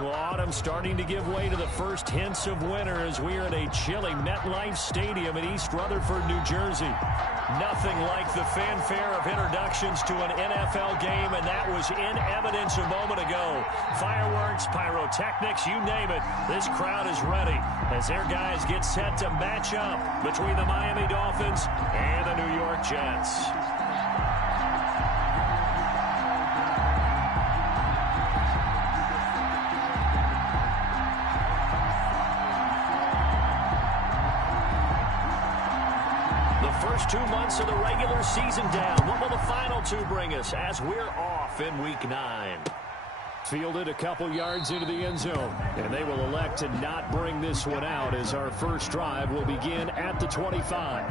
Well, autumn starting to give way to the first hints of winter as we are at a chilly MetLife Stadium in East Rutherford, New Jersey. Nothing like the fanfare of introductions to an NFL game, and that was in evidence a moment ago. Fireworks, pyrotechnics, you name it. This crowd is ready as their guys get set to match up between the Miami Dolphins and the New York Jets. First 2 months of the regular season down. What will the final two bring us as we're off in Week 9? Fielded a couple yards into the end zone, and they will elect to not bring this one out as our first drive will begin at the 25.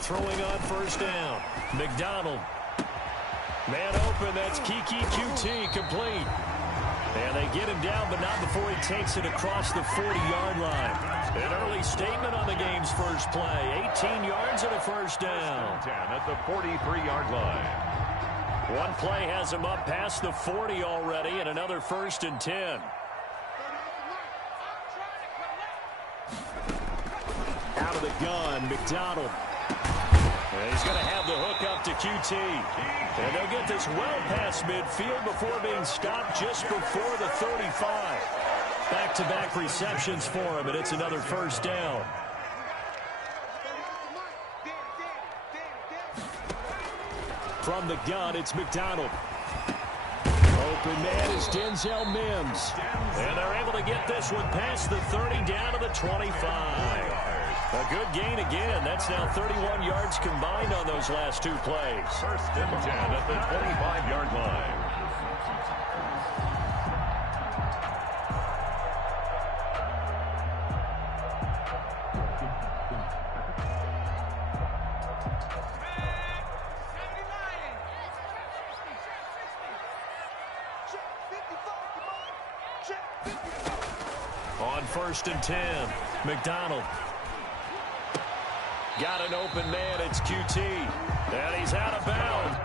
Throwing on first down. McDonald. Man open. That's Kiki QT complete. And they get him down, but not before he takes it across the 40-yard line. An early statement on the game's first play. 18 yards and a first down. 10 at the 43-yard line. One play has him up past the 40 already, and another 1st and 10. Out of the gun, McDonald. And he's going to have the hook up to QT. And they'll get this well past midfield before being stopped just before the 35. Back-to-back receptions for him, and it's another first down. From the gun, it's McDonald. Open man is Denzel Mims. And they're able to get this one past the 30 down to the 25. A good gain again. That's now 31 yards combined on those last two plays. 1st and 10 at the 25-yard line. On 1st and 10, McDonald. Got an open man, it's QT. And he's out of bounds.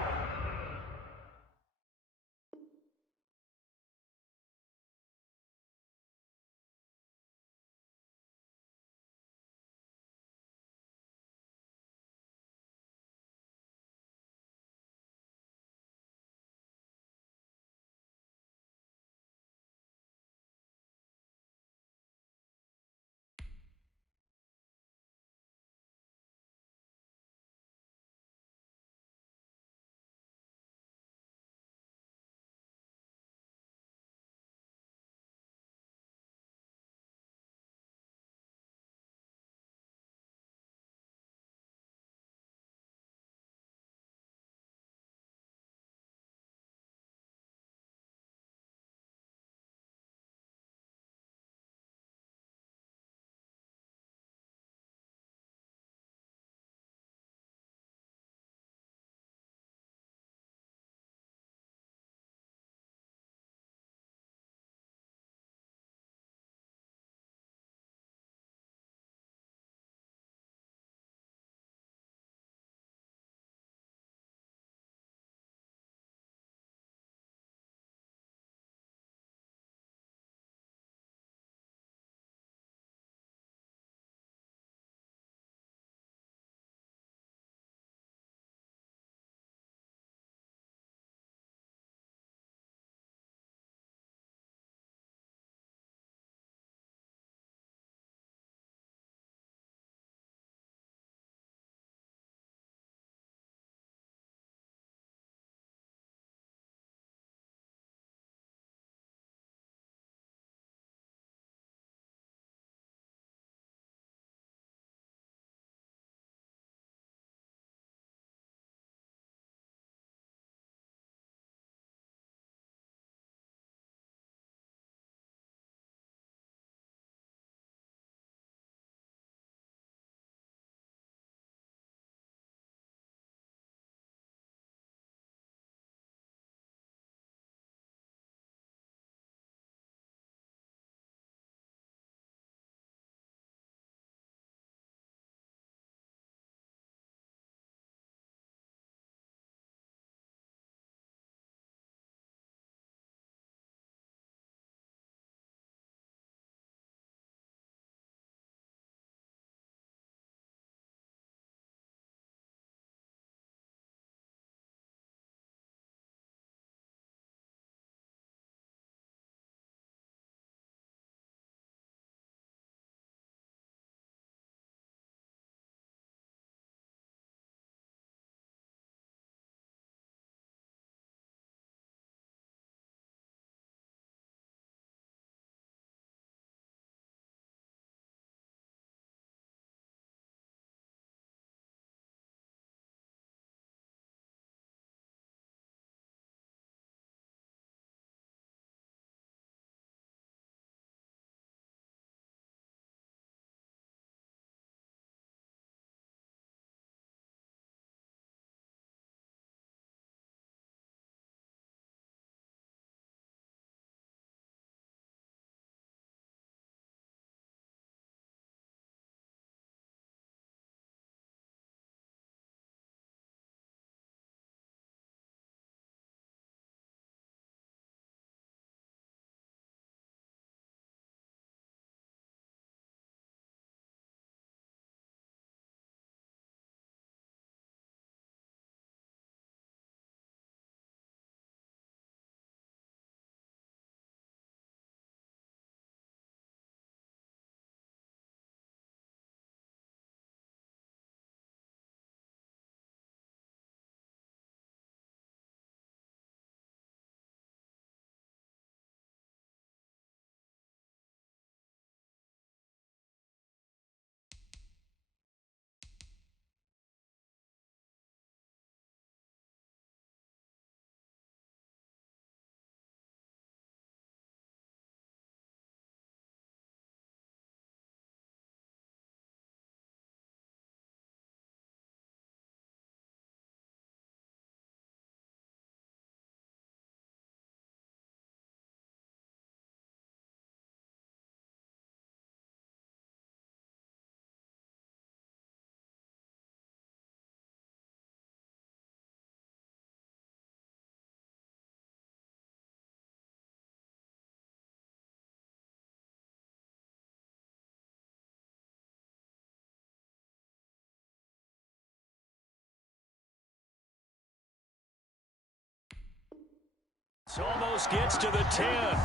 This almost gets to the 10.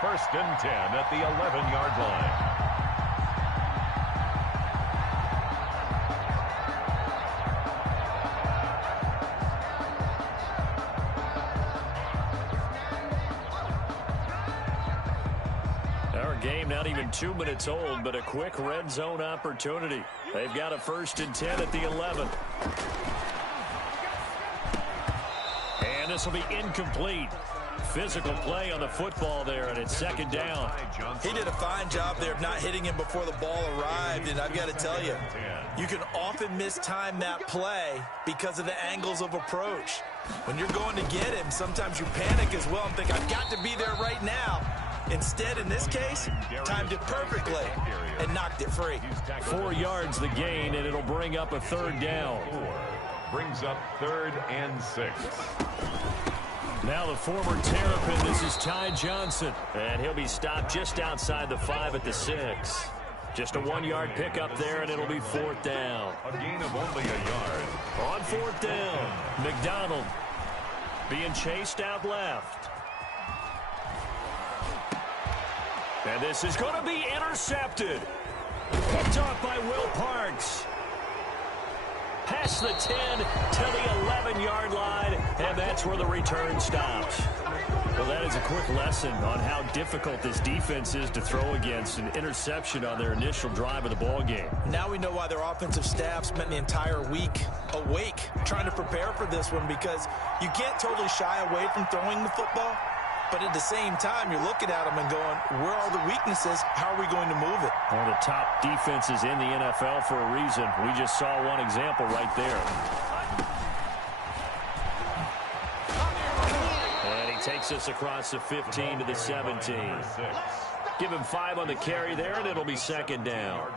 First and 10 at the 11-yard line. Game not even 2 minutes old, but a quick red zone opportunity. They've got a first and 10 at the 11. And this will be incomplete. Physical play on the football there, and it's second down. He did a fine job there of not hitting him before the ball arrived, and I've got to tell you, you can often mistime that play because of the angles of approach. When you're going to get him, sometimes you panic as well and think, I've got to be there right now. Instead, in this case, timed it perfectly and knocked it free. 4 yards the gain, and it'll bring up a third down. Brings up 3rd and 6. Now the former Terrapin, this is Ty Johnson. And he'll be stopped just outside the 5 at the 6. Just a 1-yard pickup there, and it'll be 4th down. A gain of only a yard. On 4th down, McDonald being chased out left. And this is going to be intercepted. Picked off by Will Parks. Past the 10 to the 11-yard line, and that's where the return stops. Well, that is a quick lesson on how difficult this defense is to throw against. An interception on their initial drive of the ball game. Now we know why their offensive staff spent the entire week awake trying to prepare for this one, because you can't totally shy away from throwing the football. But at the same time, you're looking at them and going, where are the weaknesses? How are we going to move it? One of the top defenses in the NFL for a reason. We just saw one example right there. And he takes us across the 15 to the 17. Give him 5 on the carry there, and it'll be second down.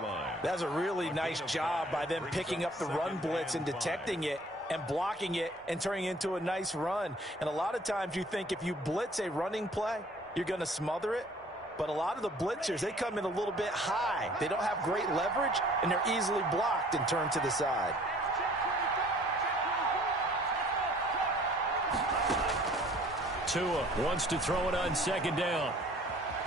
That's a really nice job by them picking up the run blitz and detecting it, and blocking it and turning it into a nice run. And a lot of times you think if you blitz a running play, you're going to smother it. But a lot of the blitzers, they come in a little bit high. They don't have great leverage, and they're easily blocked and turned to the side. Tua wants to throw it on second down.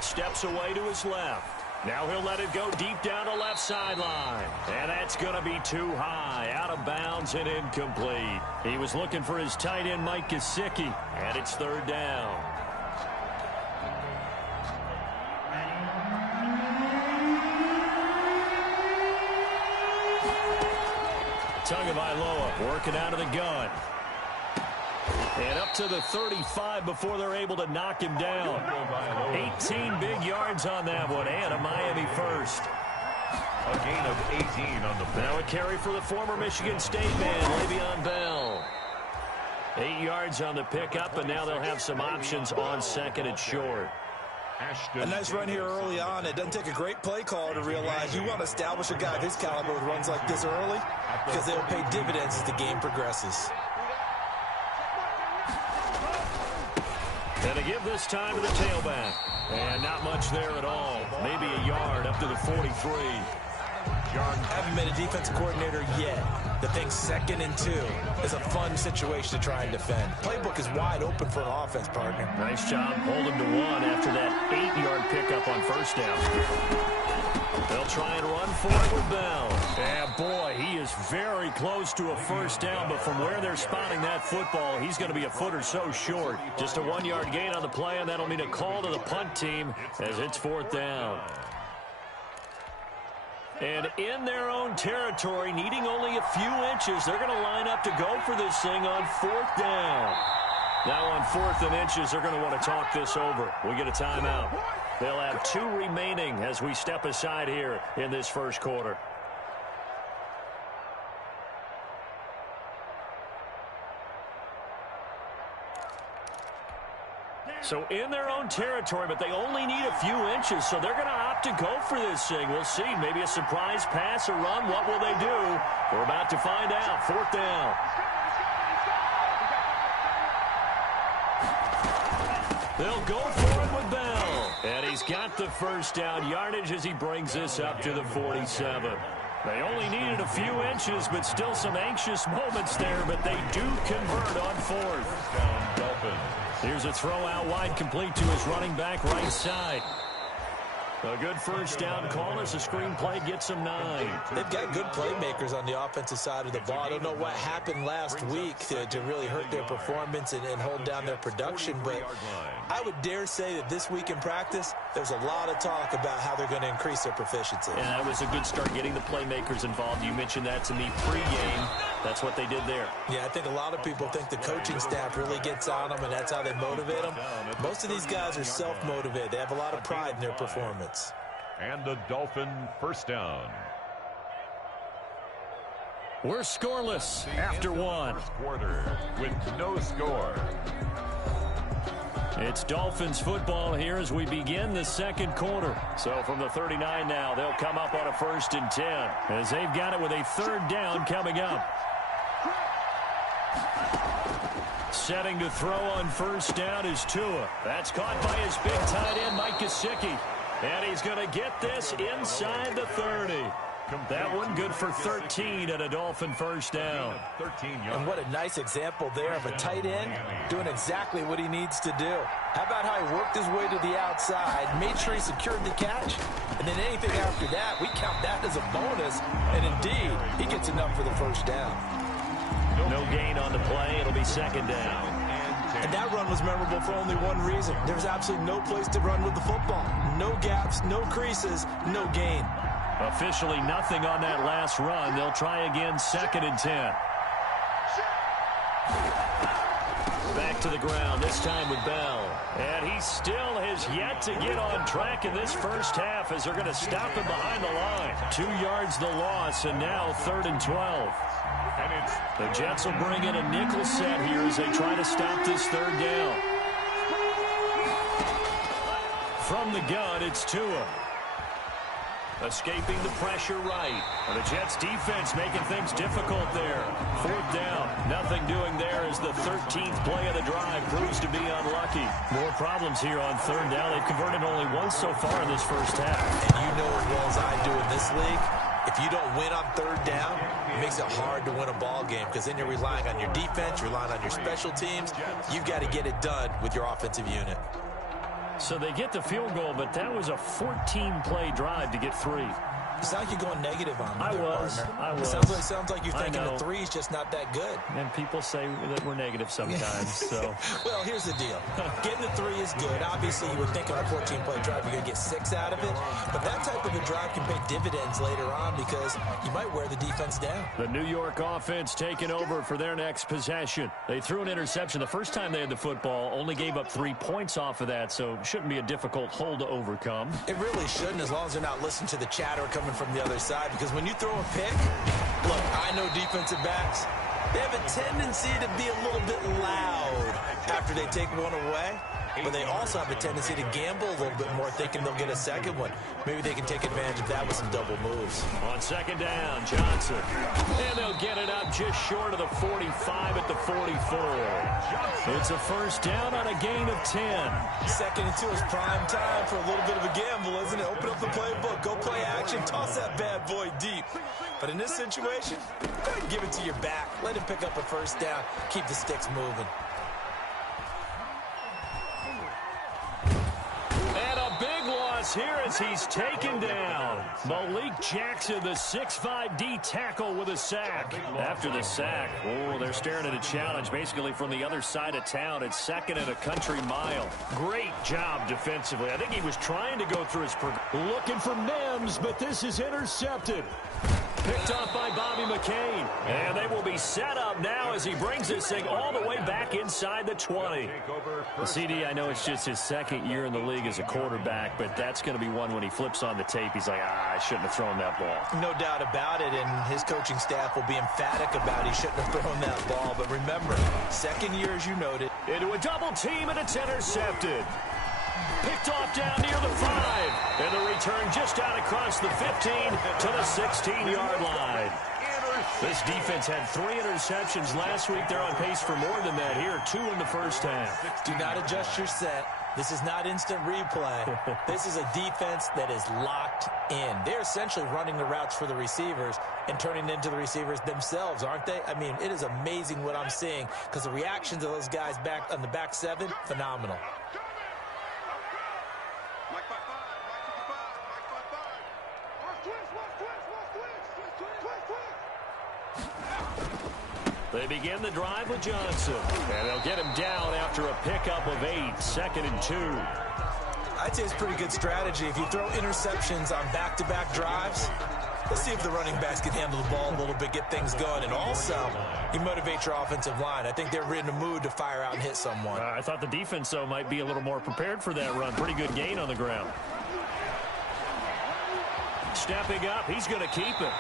Steps away to his left. Now he'll let it go deep down the left sideline. And that's going to be too high. Out of bounds and incomplete. He was looking for his tight end, Mike Gesicki. And it's third down. Tagovailoa working out of the gun. And up to the 35 before they're able to knock him down. 18 big yards on that one, and a Miami first. A gain of 18 on the play. Now a carry for the former Michigan State man, Le'Veon Bell. 8 yards on the pickup, and now they'll have some options on second and short. A nice run here early on. It doesn't take a great play caller to realize you want to establish a guy of his caliber with runs like this early, because they'll pay dividends as the game progresses. And to give this time to the tailback. And not much there at all. Maybe a yard up to the 43. Haven't been a defensive coordinator yet that thinks 2nd and 2 is a fun situation to try and defend. Playbook is wide open for an offense, partner. Nice job holding to 1 after that 8-yard pickup on first down. They'll try and run for it with Bell. And boy, he is very close to a first down, but from where they're spotting that football, he's going to be a foot or so short. Just a 1-yard gain on the play, and that'll mean a call to the punt team as it's 4th down. And in their own territory, needing only a few inches, they're going to line up to go for this thing on 4th down. Now on 4th and inches, they're going to want to talk this over. We get a timeout. They'll have 2 remaining as we step aside here in this first quarter. So in their own territory, but they only need a few inches, so they're going to opt to go for this thing. We'll see. Maybe a surprise pass or run. What will they do? We're about to find out. 4th down. They'll go for it with Bell. And he's got the first down yardage as he brings this up to the 47. They only needed a few inches, but still some anxious moments there, but they do convert on fourth. Down Dolphins. Here's a throw out wide, complete to his running back right side. A good first down call as the screenplay gets them 9. They've got good playmakers on the offensive side of the ball. I don't know what happened last week to really hurt their performance and hold down their production, but I would dare say that this week in practice, there's a lot of talk about how they're going to increase their proficiency. And that was a good start getting the playmakers involved. You mentioned that to me pregame. That's what they did there. Yeah, I think a lot of people think the coaching staff really gets on them, and that's how they motivate them. Most of these guys are self-motivated. They have a lot of pride in their performance. And a Dolphin first down. We're scoreless after one. First quarter with no score. It's Dolphins football here as we begin the second quarter. So from the 39 now, they'll come up on a 1st and 10 as they've got it with a 3rd down coming up. Setting to throw on 1st down is Tua. That's caught by his big tight end, Mike Gesicki. And he's going to get this inside the 30. That one good for 13 and a Dolphin first down. 13 yards. And what a nice example there of a tight end doing exactly what he needs to do. How about how he worked his way to the outside, made sure he secured the catch, and then anything after that, we count that as a bonus. And indeed, he gets enough for the first down. No gain on the play. It'll be 2nd down. And that run was memorable for only one reason. There's absolutely no place to run with the football. No gaps, no creases, no gain. Officially nothing on that last run. They'll try again, 2nd and 10. Back to the ground, this time with Bell. And he still has yet to get on track in this first half as they're going to stop him behind the line. 2 yards the loss, and now 3rd and 12. The Jets will bring in a nickel set here as they try to stop this 3rd down. From the gun, it's Tua. Escaping the pressure right. And the Jets defense making things difficult there. 4th down. Nothing doing there as the 13th play of the drive proves to be unlucky. More problems here on 3rd down. They've converted only once so far in this first half. And you know as well as I do in this league, if you don't win on 3rd down, it makes it hard to win a ball game because then you're relying on your defense, you're relying on your special teams. You've got to get it done with your offensive unit. So they get the field goal, but that was a 14-play drive to get 3. It's not like you're going negative on me, I was. Sounds like you're thinking the 3 is just not that good. And people say that we're negative sometimes. So, well, here's the deal. Getting the 3 is good. Obviously, you would think on a 14-play drive you're going to get 6 out of it. But that type of a drive can pay dividends later on because you might wear the defense down. The New York offense taking over for their next possession. They threw an interception the first time they had the football, only gave up 3 points off of that, so shouldn't be a difficult hole to overcome. It really shouldn't, as long as they're not listening to the chatter coming from the other side, because when you throw a pick, look, I know defensive backs, they have a tendency to be a little bit loud after they take one away, but they also have a tendency to gamble a little bit more, thinking they'll get a second one. Maybe they can take advantage of that with some double moves. On 2nd down, Johnson. And they'll get it up just short of the 45 at the 44. It's a first down on a gain of 10. 2nd and 2 is prime time for a little bit of a gamble, isn't it? Open up the playbook, go play action, toss that bad boy deep. But in this situation, go ahead and give it to your back. Let him pick up a first down, keep the sticks moving. Here as he's taken down. Malik Jackson, the 6'5" D tackle with a sack. After the sack, they're staring at a challenge basically from the other side of town. It's 2nd and a country mile. Great job defensively. I think he was trying to go through his looking for Mims, but this is intercepted. Picked off by Bobby McCain. And they will be set up now as he brings this thing all the way back inside the 20. The CD, I know it's just his 2nd year in the league as a quarterback, but that's going to be one when he flips on the tape. He's like, I shouldn't have thrown that ball. No doubt about it, and his coaching staff will be emphatic about he shouldn't have thrown that ball. But remember, 2nd year, as you noted. Into a double team, and it's intercepted. Picked off down near the 5. And the return just out across the 15 to the 16-yard line. This defense had 3 interceptions last week. They're on pace for more than that here. 2 in the first half. Do not adjust your set This is not instant replay. This is a defense that is locked in. They're essentially running the routes for the receivers and turning into the receivers themselves, aren't they? I mean, it is amazing what I'm seeing because the reactions of those guys back on the back seven, phenomenal. They begin the drive with Johnson, and they'll get him down after a pickup of 8, 2nd and 2. I'd say it's a pretty good strategy. If you throw interceptions on back-to-back drives, let's see if the running backs can handle the ball a little bit, get things going, and also you motivate your offensive line. I think they're in the mood to fire out and hit someone. I thought the defense, though, might be a little more prepared for that run. Pretty good gain on the ground. Stepping up, he's going to keep it.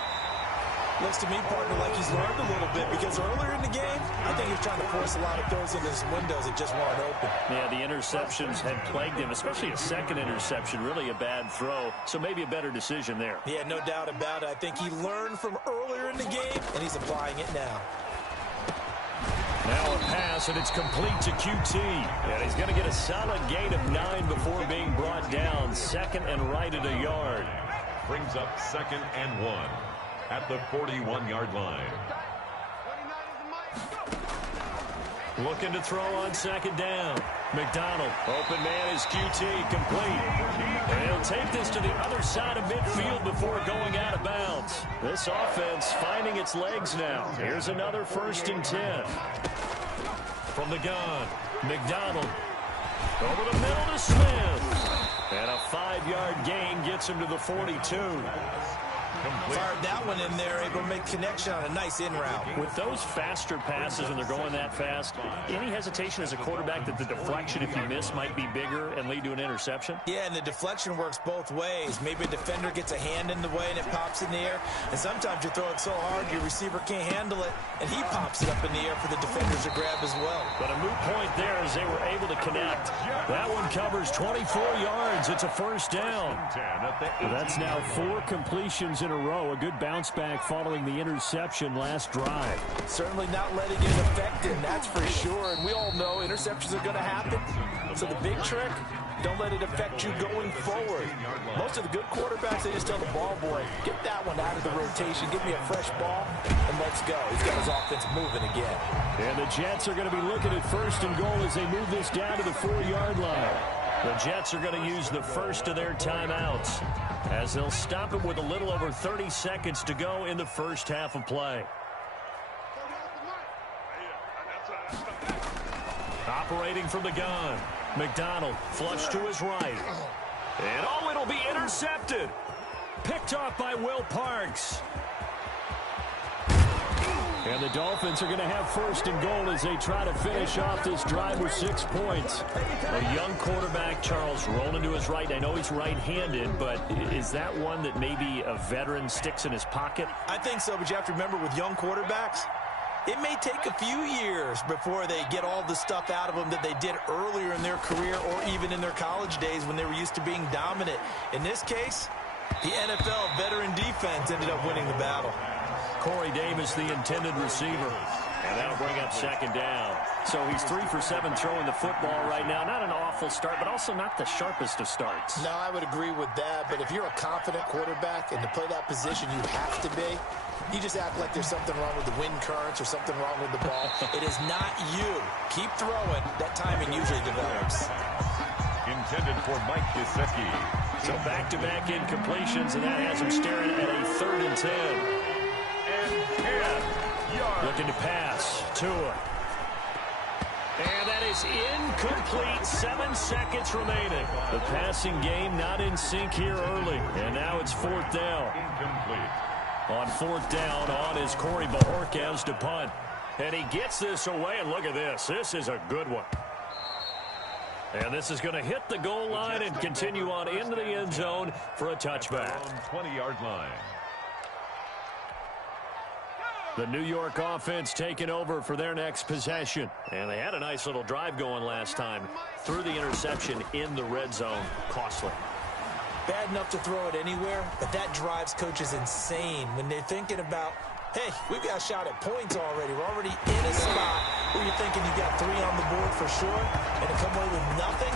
Looks to me, partner, like he's learned a little bit because earlier in the game, I think he was trying to force a lot of throws into his windows that just weren't open. Yeah, the interceptions had plagued him, especially a second interception, really a bad throw. So maybe a better decision there. Yeah, no doubt about it. I think he learned from earlier in the game, and he's applying it now. Now a pass, and it's complete to QT. And he's going to get a solid gain of 9 before being brought down. 2nd and right at a yard. Brings up 2nd and 1. At the 41-yard line. Looking to throw on 2nd down. McDonald, open man is QT, complete. And he'll take this to the other side of midfield before going out of bounds. This offense finding its legs now. Here's another 1st and 10. From the gun, McDonald. Over the middle to Smith. And a 5-yard gain gets him to the 42. Fired that one in there, able to make connection on a nice in route. With those faster passes and they're going that fast, any hesitation as a quarterback that the deflection, if you miss, might be bigger and lead to an interception? Yeah, and the deflection works both ways. Maybe a defender gets a hand in the way and it pops in the air. And sometimes you throw it so hard your receiver can't handle it, and he pops it up in the air for the defenders to grab as well. But a moot point there as they were able to connect. That one covers 24 yards. It's a 1st down. That's now 4 completions in a row. A good bounce back following the interception last drive. Certainly not letting it affect him, that's for sure. And we all know interceptions are going to happen. So the big trick, don't let it affect you going forward. Most of the good quarterbacks, they just tell the ball boy, get that one out of the rotation, give me a fresh ball, and let's go. He's got his offense moving again. And the Jets are going to be looking at 1st and goal as they move this down to the 4-yard line. The Jets are going to use the first of their timeouts as they'll stop it with a little over 30 seconds to go in the first half of play. Operating from the gun, McDonald flush to his right. And oh, it'll be intercepted. Picked off by Will Parks. And the Dolphins are going to have 1st and goal as they try to finish off this drive with 6 points. A young quarterback, Charles, rolling to his right. I know he's right-handed, but is that one that maybe a veteran sticks in his pocket? I think so, but you have to remember with young quarterbacks, it may take a few years before they get all the stuff out of them that they did earlier in their career or even in their college days when they were used to being dominant. In this case, the NFL veteran defense ended up winning the battle. Corey Davis, the intended receiver. And that'll bring up 2nd down. So he's 3 for 7 throwing the football right now. Not an awful start, but also not the sharpest of starts. No, I would agree with that. But if you're a confident quarterback and to play that position, you have to be. You just act like there's something wrong with the wind currents or something wrong with the ball. It is not you. Keep throwing. That timing usually develops. Intended for Mike Gesicki. So back-to-back incompletions, and that has him staring at a 3rd and 10. Looking to pass. Tua. And that is incomplete. 7 seconds remaining. The passing game not in sync here early. And now it's 4th down. Incomplete. On 4th down, on is Corey Bajorquez to punt. And he gets this away, and look at this. This is a good one. And this is going to hit the goal line and continue on into the end zone for a touchback. 20-yard line. The New York offense taking over for their next possession. And they had a nice little drive going last time. Threw the interception in the red zone. Costly. Bad enough to throw it anywhere, but that drives coaches insane when they're thinking about, hey, we've got a shot at points already. We're already in a spot where you're thinking you got 3 on the board for sure, and to come away with nothing,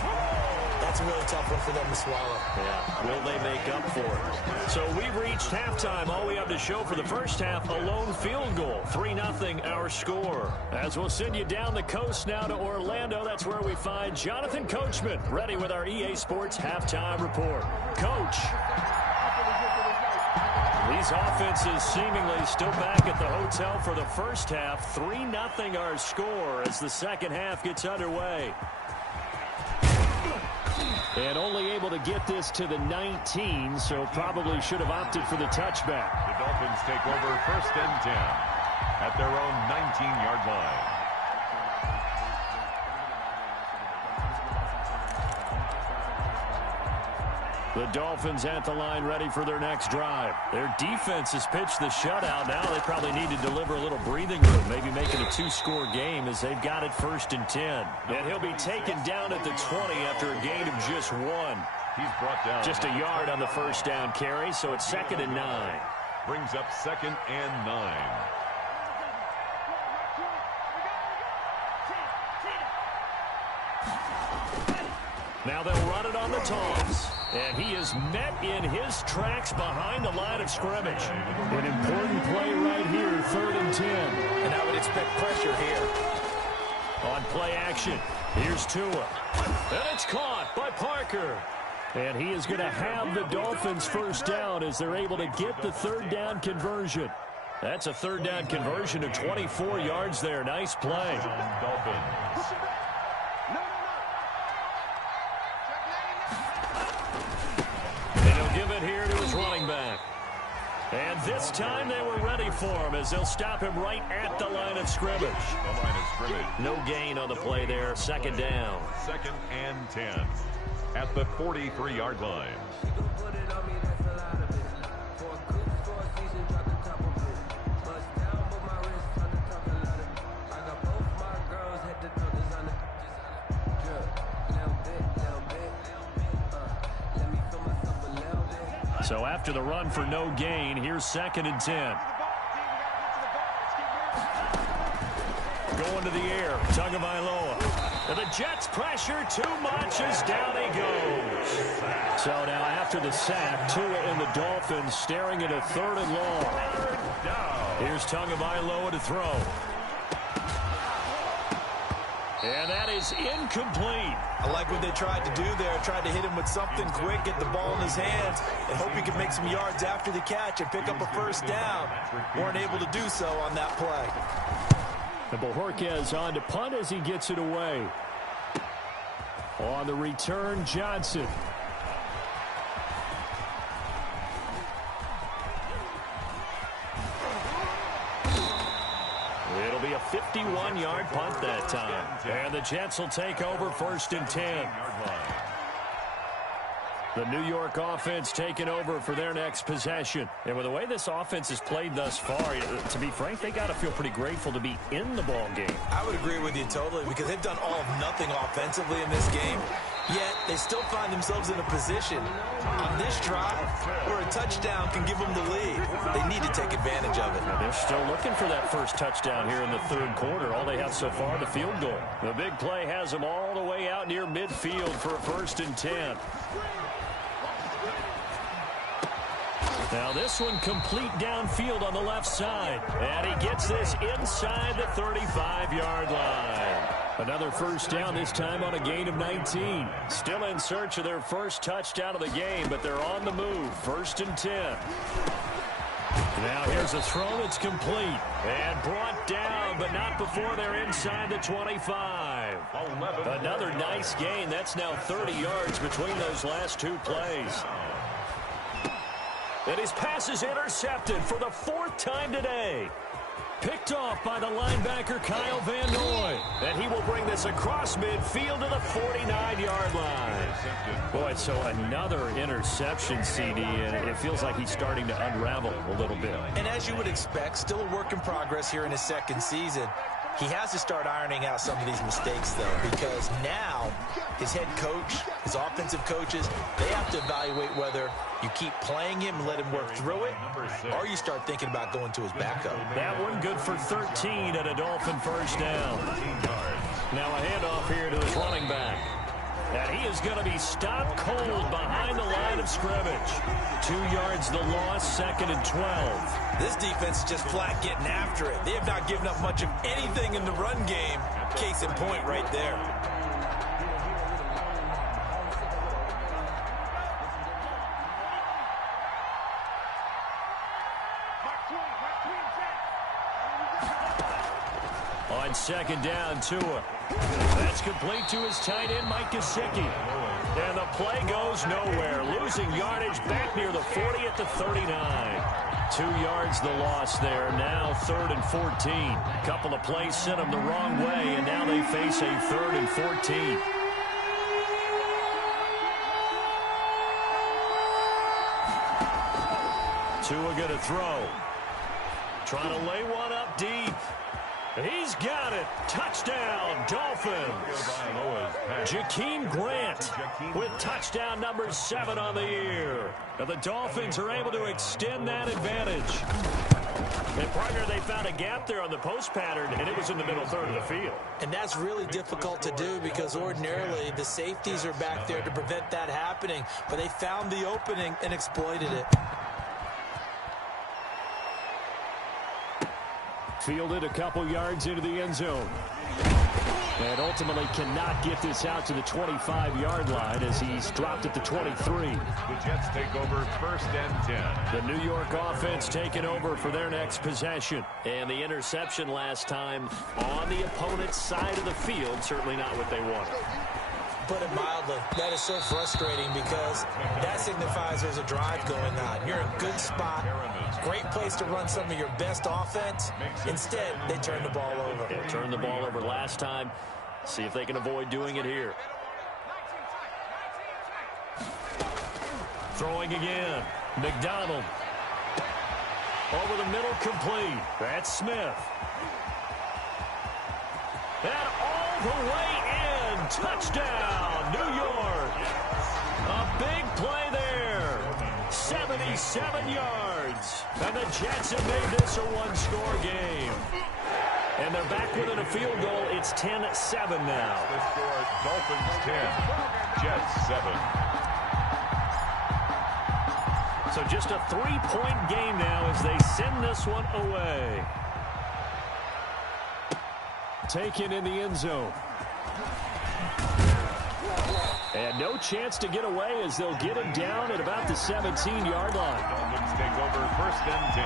That's a really tough one for them to swallow. Yeah, will they make up for it? So we've reached halftime. All we have to show for the first half, a lone field goal. 3-0 our score. As we'll send you down the coast now to Orlando, that's where we find Jonathan Coachman, ready with our EA Sports halftime report. Coach. These offenses seemingly still back at the hotel for the first half. 3-0 our score as the second half gets underway. And only able to get this to the 19, so probably should have opted for the touchback. The Dolphins take over 1st and 10 at their own 19-yard line. The Dolphins at the line ready for their next drive. Their defense has pitched the shutout. Now they probably need to deliver a little breathing room, maybe make it a 2-score game as they've got it 1st and 10. And he'll be taken down at the 20 after a gain of just 1. He's brought down just a yard on the first down carry, so it's 2nd and 9. Brings up 2nd and 9. Now they'll run it on the toss. And he is met in his tracks behind the line of scrimmage. An important play right here, 3rd and 10. And I would expect pressure here. On play action, here's Tua. And it's caught by Parker. And he is going to have the Dolphins first down as they're able to get the 3rd down conversion. That's a 3rd down conversion of 24 yards there. Nice play. Dolphins. Give it here to his running back. And this time they were ready for him as they'll stop him right at the line of scrimmage. The line of scrimmage. No gain on the play there. 2nd down. 2nd and 10 at the 43-yard line. So after the run for no gain, here's 2nd and 10. Going to the air, Tagovailoa. And the Jets pressure too much as down he goes. So now after the sack, Tua and the Dolphins staring at a 3rd and long. Here's Tagovailoa to throw. And that is incomplete. I like what they tried to do there. Tried to hit him with something quick, get the ball in his hands, and hope he could make some yards after the catch and pick up a first down. Weren't able to do so on that play. And Bojorquez on to punt as he gets it away. On the return, Johnson. It'll be a 51-yard punt that time. And the Jets will take over 1st and 10. The New York offense taking over for their next possession. And with the way this offense has played thus far, to be frank, they got to feel pretty grateful to be in the ball game. I would agree with you totally because they've done all of nothing offensively in this game. Yet they still find themselves in a position on this drive where a touchdown can give them the lead. They need to take advantage of it. They're still looking for that first touchdown here in the 3rd quarter. All they have so far, the field goal. The big play has them all the way out near midfield for a 1st and 10. Now this one complete downfield on the left side. And he gets this inside the 35-yard line. Another first down, this time on a gain of 19. Still in search of their first touchdown of the game, but they're on the move. 1st and 10. Now here's a throw that's complete. And brought down, but not before they're inside the 25. Another nice gain. That's now 30 yards between those last 2 plays. And his pass is intercepted for the 4th time today. Picked off by the linebacker Kyle Van Noy. And he will bring this across midfield to the 49-yard line. Boy, so another interception, CD, and it feels like he's starting to unravel a little bit. And as you would expect, still a work in progress here in his 2nd season. He has to start ironing out some of these mistakes, though, because now his head coach, his offensive coaches, they have to evaluate whether you keep playing him and let him work through it, or you start thinking about going to his backup. That one good for 13 and a Dolphin first down. Now a handoff here to his running back. And he is going to be stopped cold behind the line of scrimmage. 2 yards the loss, 2nd and 12. This defense is just flat getting after it. They have not given up much of anything in the run game. Case in point right there. On 2nd down, Tua. That's complete to his tight end, Mike Gesicki. And the play goes nowhere. Losing yardage back near the 40 at the 39. 2 yards the loss there. Now 3rd and 14. Couple of plays sent them the wrong way, and now they face a 3rd and 14. Tua going to throw. Trying to lay one up deep. He's got it. Touchdown, Dolphins. Jakeem Grant with touchdown number 7 on the year. Now the Dolphins are able to extend that advantage. And, partner, they found a gap there on the post pattern, and it was in the middle third of the field. And that's really difficult to do because ordinarily the safeties are back there to prevent that happening. But they found the opening and exploited it. Fielded a couple yards into the end zone. And ultimately cannot get this out to the 25-yard line as he's dropped at the 23. The Jets take over 1st and 10. The New York offense taking over for their next possession. And the interception last time on the opponent's side of the field, certainly not what they wanted. Put it mildly, that is so frustrating because that signifies there's a drive going on. You're in a good spot, great place to run some of your best offense. Instead, they turn the ball over. Yeah, turned the ball over last time. See if they can avoid doing it here. Throwing again. McDonald. Over the middle, complete. That's Smith. And all the way in. Touchdown, New York. A big play there. 77 yards. And the Jets have made this a one-score game. And they're back within a field goal. It's 10-7 now. The score, Dolphins 10, Jets 7. So just a 3-point game now as they send this one away. Taken in the end zone. And no chance to get away as they'll get him down at about the 17-yard line. Dolphins take over 1st and 10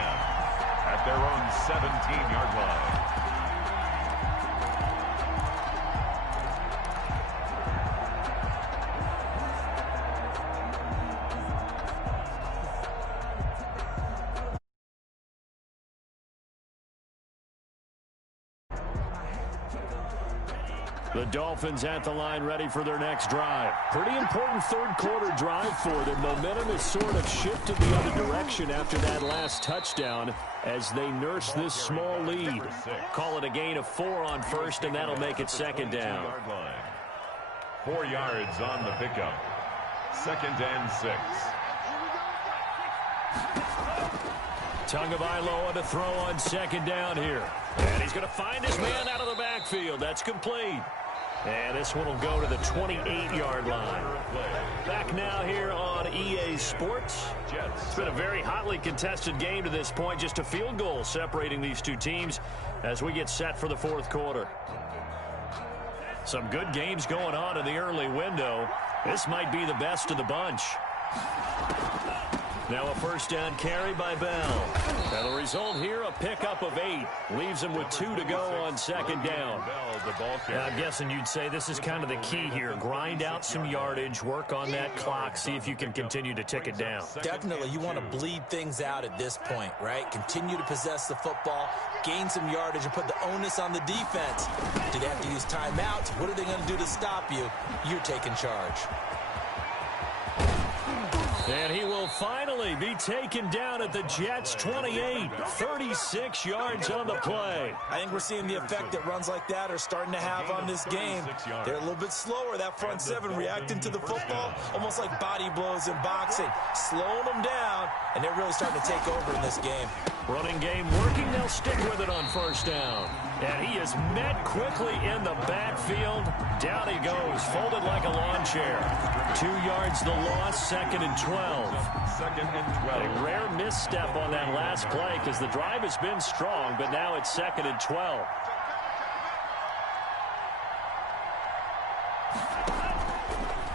at their own 17-yard line. The Dolphins at the line ready for their next drive. Pretty important third-quarter drive for them. Momentum has sort of shifted the other direction after that last touchdown as they nurse this small lead. Call it a gain of 4 on first, and that'll make it 2nd down. 4 yards on the pickup. 2nd and 6. Tagovailoa to throw on 2nd down here. And he's going to find his man out of the backfield. That's complete. And this one will go to the 28-yard line. Back now here on EA Sports. It's been a very hotly contested game to this point. Just a field goal separating these two teams as we get set for the 4th quarter. Some good games going on in the early window. This might be the best of the bunch. Now a 1st down carry by Bell. And the result here, a pickup of 8. Leaves him with 2 to go on 2nd down. I'm guessing you'd say this is kind of the key here. Grind out some yardage, work on that clock, see if you can continue to tick it down. Definitely, you want to bleed things out at this point, right? Continue to possess the football, gain some yardage, and put the onus on the defense. Do they have to use timeouts? What are they going to do to stop you? You're taking charge. And he will finally be taken down at the Jets' 28. 36 yards on the play. I think we're seeing the effect that runs like that are starting to have on this game. They're a little bit slower, that front 7, reacting to the football, almost like body blows in boxing. Slowing them down, and they're really starting to take over in this game. Running game working. They'll stick with it on first down. And he is met quickly in the backfield. Down he goes, folded like a lawn chair. 2 yards the loss, 2nd and 12. 2nd and 12. A rare misstep on that last play because the drive has been strong, but now it's 2nd and 12.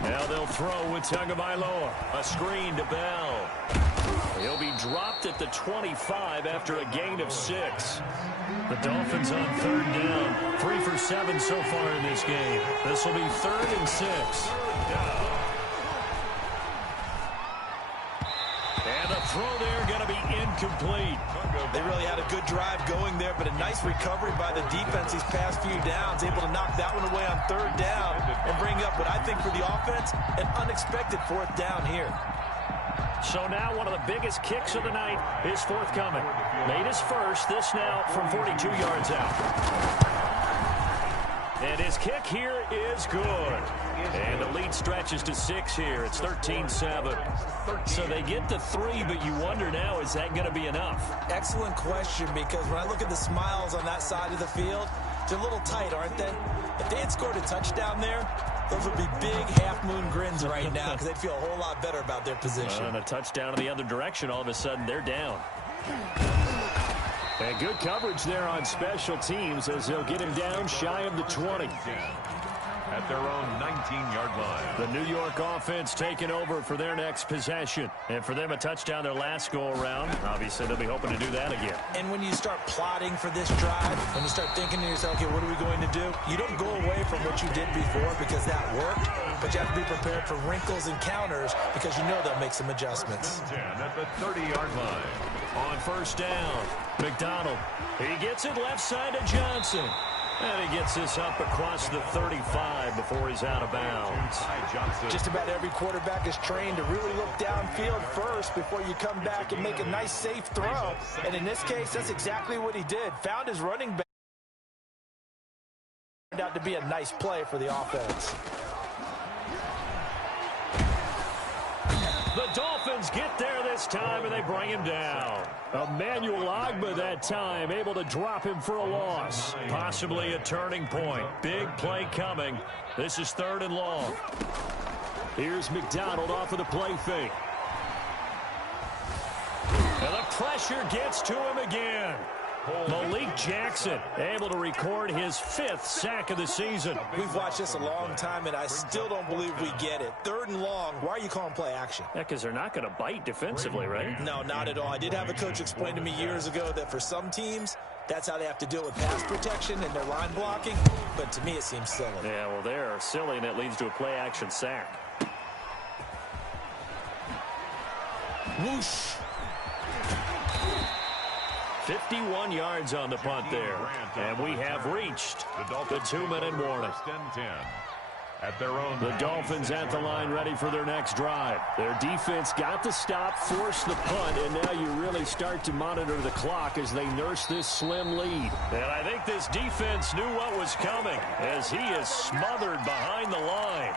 Now they'll throw with Tagovailoa. A screen to Bell. He'll be dropped at the 25 after a gain of 6. The Dolphins on 3rd down. 3 for 7 so far in this game. This will be 3rd and 6. And the throw there going to be incomplete. They really had a good drive going there, but a nice recovery by the defense these past few downs, able to knock that one away on 3rd down and bring up what I think for the offense, an unexpected 4th down here. So now one of the biggest kicks of the night is forthcoming. Made his first, this now from 42 yards out. And his kick here is good. And the lead stretches to 6 here. It's 13-7. So they get to 3, but you wonder now, is that going to be enough? Excellent question, because when I look at the smiles on that side of the field, they're a little tight, aren't they? If they had scored a touchdown there, those would be big half-moon grins right now because they'd feel a whole lot better about their position. And a touchdown in the other direction, all of a sudden they're down. And good coverage there on special teams as they'll get him down shy of the 20. At their own 19-yard line. The New York offense taking over for their next possession. And for them, a touchdown their last go-around. Obviously, they'll be hoping to do that again. And when you start plotting for this drive, when you start thinking to yourself, okay, what are we going to do? You don't go away from what you did before because that worked, but you have to be prepared for wrinkles and counters because you know they'll make some adjustments. 10 at the 30-yard line. On first down, McDonald. He gets it left side to Johnson. And he gets this up across the 35 before he's out of bounds. Just about every quarterback is trained to really look downfield first before you come back and make a nice, safe throw. And in this case, that's exactly what he did. Found his running back. Turned out to be a nice play for the offense. The Dolphins get there this time, and they bring him down. Emmanuel Ogbah that time, able to drop him for a loss. Possibly a turning point. Big play coming. This is 3rd and long. Here's McDonald off of the play fake. And the pressure gets to him again. Malik Jackson able to record his 5th sack of the season. We've watched this a long time, and I still don't believe we get it. 3rd and long, why are you calling play action? Yeah, because they're not going to bite defensively, right? No, not at all. I did have a coach explain to me years ago that for some teams, that's how they have to deal with pass protection and their line blocking. But to me, it seems silly. Yeah, well, they're silly, and it leads to a play action sack. Whoosh. 51 yards on the punt there. And we have reached the 2-minute warning. At their own the Dolphins at the line ready for their next drive. Their defense got the stop, forced the punt, and now you really start to monitor the clock as they nurse this slim lead. And I think this defense knew what was coming as he is smothered behind the line.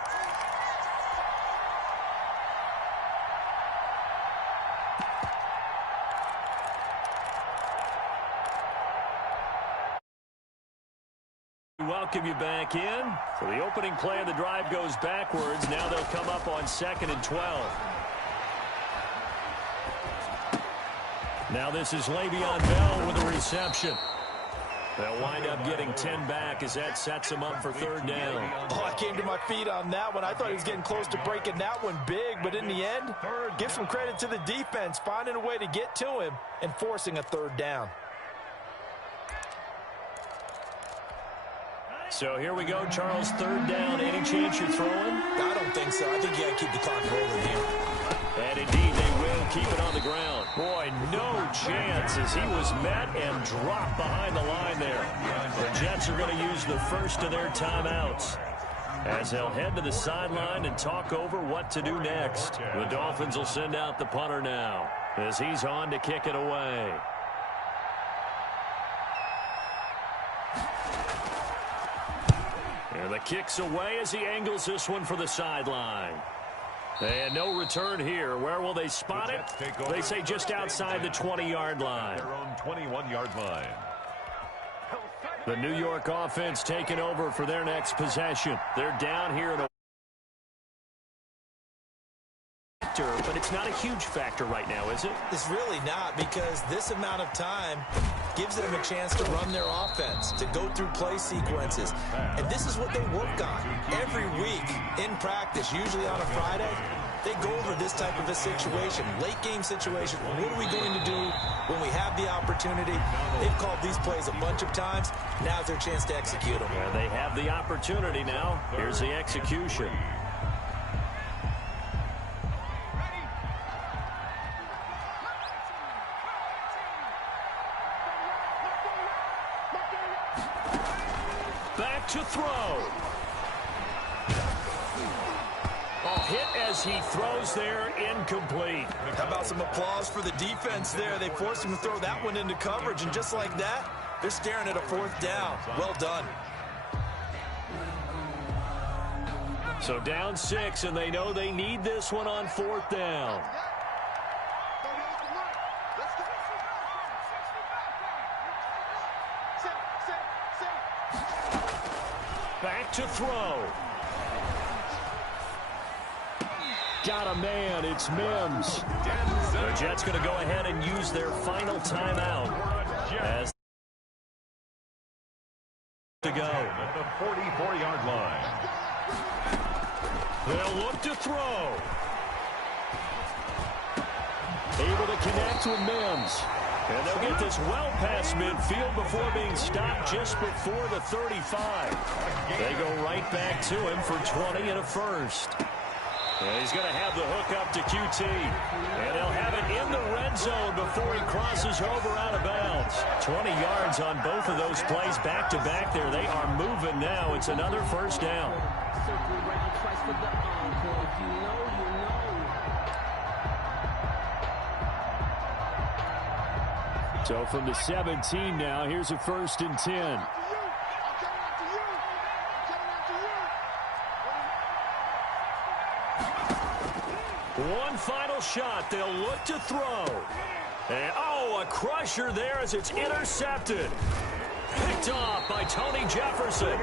Welcome you back in. So the opening play of the drive goes backwards. Now they'll come up on 2nd and 12. Now this is Le'Veon Bell with a reception. They'll wind up getting 10 back as that sets him up for 3rd down. Oh, I came to my feet on that one. I thought he was getting close to breaking that one big, but in the end, give some credit to the defense, finding a way to get to him and forcing a 3rd down. So here we go, Charles, 3rd down. Any chance you're throwing? I don't think so. I think you got to keep the clock rolling here. And indeed, they will keep it on the ground. Boy, no chance as he was met and dropped behind the line there. The Jets are going to use the first of their timeouts as they'll head to the sideline and talk over what to do next. The Dolphins will send out the punter now as he's on to kick it away. And the kick's away as he angles this one for the sideline. And no return here. Where will they spot it? They say just outside the 20-yard line. Their own 21-yard line. The New York offense taking over for their next possession. They're down here in a but it's not a huge factor right now, is it? It's really not, because this amount of time gives them a chance to run their offense, to go through play sequences. And this is what they work on every week in practice, usually on a Friday. They go over this type of a situation, late game situation. What are we going to do when we have the opportunity? They've called these plays a bunch of times. Now's their chance to execute them. Yeah, they have the opportunity now. Here's the execution. Back to throw. Hit as he throws there, incomplete. How about some applause for the defense there? They forced him to throw that one into coverage, and just like that, they're staring at a 4th down. Well done. So down 6, and they know they need this one on 4th down. Back to throw. Got a man. It's Mims. The Jets going to go ahead and use their final timeout as to go. At the 44-yard line. They'll look to throw. Able to connect with Mims. And they'll get this well past midfield before being stopped just before the 35. They go right back to him for 20 and a first. And he's going to have the hook up to QT. And he'll have it in the red zone before he crosses over out of bounds. 20 yards on both of those plays back-to-back there. They are moving now. It's another first down. So from the 17 now, here's a 1st and 10. One final shot. They'll look to throw. And, a crusher there as it's intercepted. Picked off by Tony Jefferson.